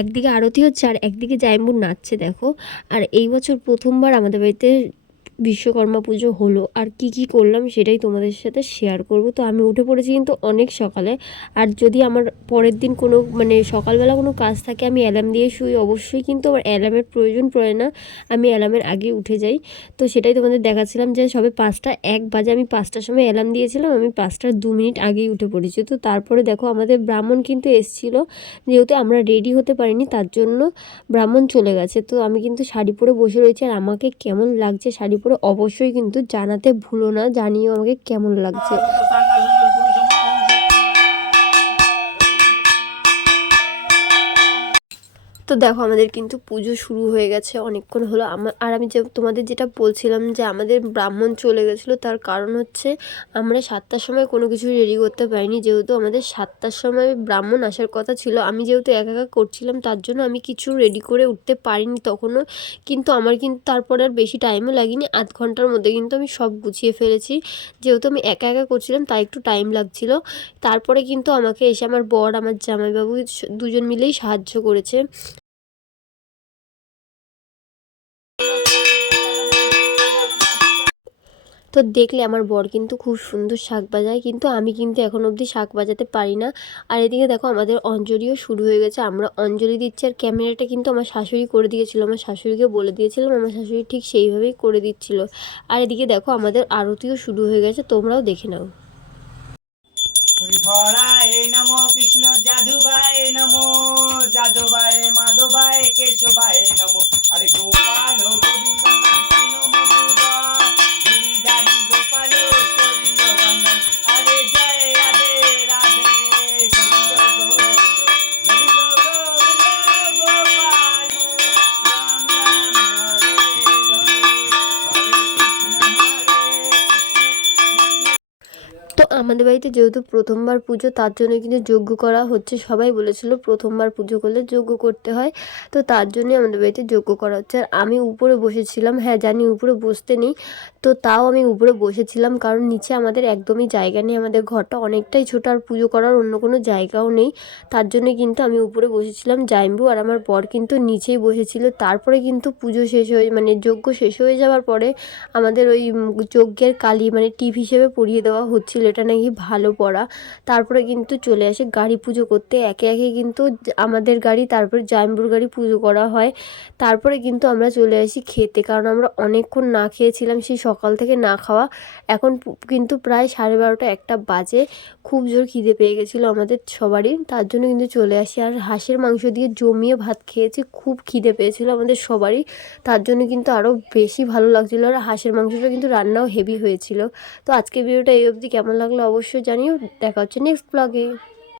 একদিকে আরতি হচ্ছে আর একদিকে জাইম্বুর নাচছে দেখো। আর এই বছর প্রথমবার আমাদের বাড়িতে বিশ্বকর্মা পুজো হলো, আর কি কি করলাম সেটাই তোমাদের সাথে শেয়ার করব। তো আমি উঠে পড়েছি কিন্তু অনেক সকালে, আর যদি আমার পরের দিন কোনো মানে সকালবেলা কোনো কাজ থাকে আমি অ্যালার্ম দিয়ে শুই অবশ্যই, কিন্তু আমার অ্যালার্মের প্রয়োজন পড়ে না, আমি অ্যালার্মের আগে উঠে যাই। তো সেটাই তোমাদের দেখাচ্ছিলাম যে সবে 5টা 1 বাজে, আমি 5টার সময় অ্যালার্ম দিয়েছিলাম, আমি 5টার 2 মিনিট আগেই উঠে পড়েছি। তো তারপরে দেখো আমাদের ব্রাহ্মণ কিন্তু এসেছিলো, যেহেতু আমরা রেডি হতে পারিনি তার জন্য ব্রাহ্মণ চলে গেছে। তো আমি কিন্তু শাড়ি পরে বসে রয়েছি, আর আমাকে কেমন লাগছে শাড়ি পরে অবশ্যই কিন্তু জানাতে ভুলো না, জানিও আমাকে কেমন লাগছে। তো দেখো আমাদের কিন্তু পুজো শুরু হয়ে গেছে অনেকক্ষণ হলো। আর আমি যে তোমাদের যেটা বলছিলাম যে আমাদের ব্রাহ্মণ চলে গেছিলো, তার কারণ হচ্ছে আমরা 7টার সময় কোনো কিছু রেডি করতে পারিনি, যেহেতু আমাদের 7টার সময় ব্রাহ্মণ আসার কথা ছিল। আমি যেহেতু একা একা করছিলাম তার জন্য আমি কিছু রেডি করে উঠতে পারিনি তখনও, কিন্তু আমার কিন্তু তারপর আর বেশি টাইমও লাগেনি, আধ ঘন্টার মধ্যে কিন্তু আমি সব গুছিয়ে ফেলেছি। যেহেতু আমি একা একা করছিলাম তাই একটু টাইম লাগছিল। তারপরে কিন্তু আমাকে এসে আমার বর আমার জামাইবাবু দুজন মিলেই সাহায্য করেছে। তো দেখলে আমার বর কিন্তু খুব সুন্দর শাঁখ বাজায়, কিন্তু আমি কিন্তু এখন অবধি শাঁখ বাজাতে পারি না। আর এদিকে দেখো আমাদের অঞ্জলিও শুরু হয়ে গেছে, আমরা অঞ্জলি দিচ্ছি, আর ক্যামেরাটা কিন্তু আমার শাশুড়ি করে দিয়েছিল, আমার শাশুড়িকে বলে দিয়েছিলাম, আমার শাশুড়ি ঠিক সেইভাবেই করে দিচ্ছিল। আর এদিকে দেখো আমাদের আরতিও শুরু হয়ে গেছে, তোমরাও দেখে নাও। হরিহরায় নমো কৃষ্ণ যাদুবায় নমো যাদবায় মাধবায় কেশবায় নমো আরে গোপাল গোবিন্দ নমো গিরিধারী গোপাল করিল বন্দন আরে জয় রাধে রাধে গোবিন্দ গোবিন্দ গোবিন্দ গোবিন্দ গোপাল রাম রাম হরে হরে হরে কৃষ্ণ কৃষ্ণ। তো আমাদের বাড়িতে যেহেতু প্রথমবার পুজো তার জন্য কিন্তু যজ্ঞ করা হচ্ছে, সবাই বলেছিল প্রথমবার পুজো করলে যজ্ঞ করতে হয়, তো তার জন্যই আমাদের বাড়িতে যজ্ঞ করা হচ্ছে। আর আমি উপরে বসেছিলাম, হ্যাঁ জানি উপরে বসতে নেই, তো তাও আমি উপরে বসেছিলাম, কারণ নিচে আমাদের একদমই জায়গা নেই, আমাদের ঘরটা অনেকটাই ছোটো, আর পুজো করার অন্য কোনো জায়গাও নেই, তার জন্যই কিন্তু আমি উপরে বসেছিলাম। জাইম্বু আর আমার বর কিন্তু নিচেই বসেছিল। তারপরে কিন্তু পুজো শেষ হয়ে মানে যজ্ঞ শেষ হয়ে যাওয়ার পরে আমাদের ওই যজ্ঞের কালী মানে টিপ হিসেবে পরিয়ে দেওয়া হচ্ছিল, এটা নাকি ভালো পড়া। তারপরে কিন্তু চলে আসে গাড়ি পুজো করতে, একে একে কিন্তু আমাদের গাড়ি তারপরে জাইম্বুর গাড়ি পুজো করা হয়। তারপরে কিন্তু আমরা চলে আসি খেতে, কারণ আমরা অনেকক্ষণ না খেয়েছিলাম, সেই সকাল থেকে না খাওয়া। এখন কিন্তু প্রায় 12:30-1টা বাজে, খুব জোর খিদে পেয়ে গেছিলো আমাদের সবারই, তার জন্য কিন্তু চলে আসি। আর হাঁসের মাংস দিয়ে জমিয়ে ভাত খেয়েছি, খুব খিদে পেয়েছিলো আমাদের সবারই, তার জন্য কিন্তু আরও বেশি ভালো লাগছিলো। আর হাঁসের মাংসটা কিন্তু রান্নাও হেভি হয়েছিল। তো আজকে ভিডিওটা এই অবধি, কেমন লাগলো অবশ্যই জানিও, দেখা হচ্ছে নেক্সট ব্লগে।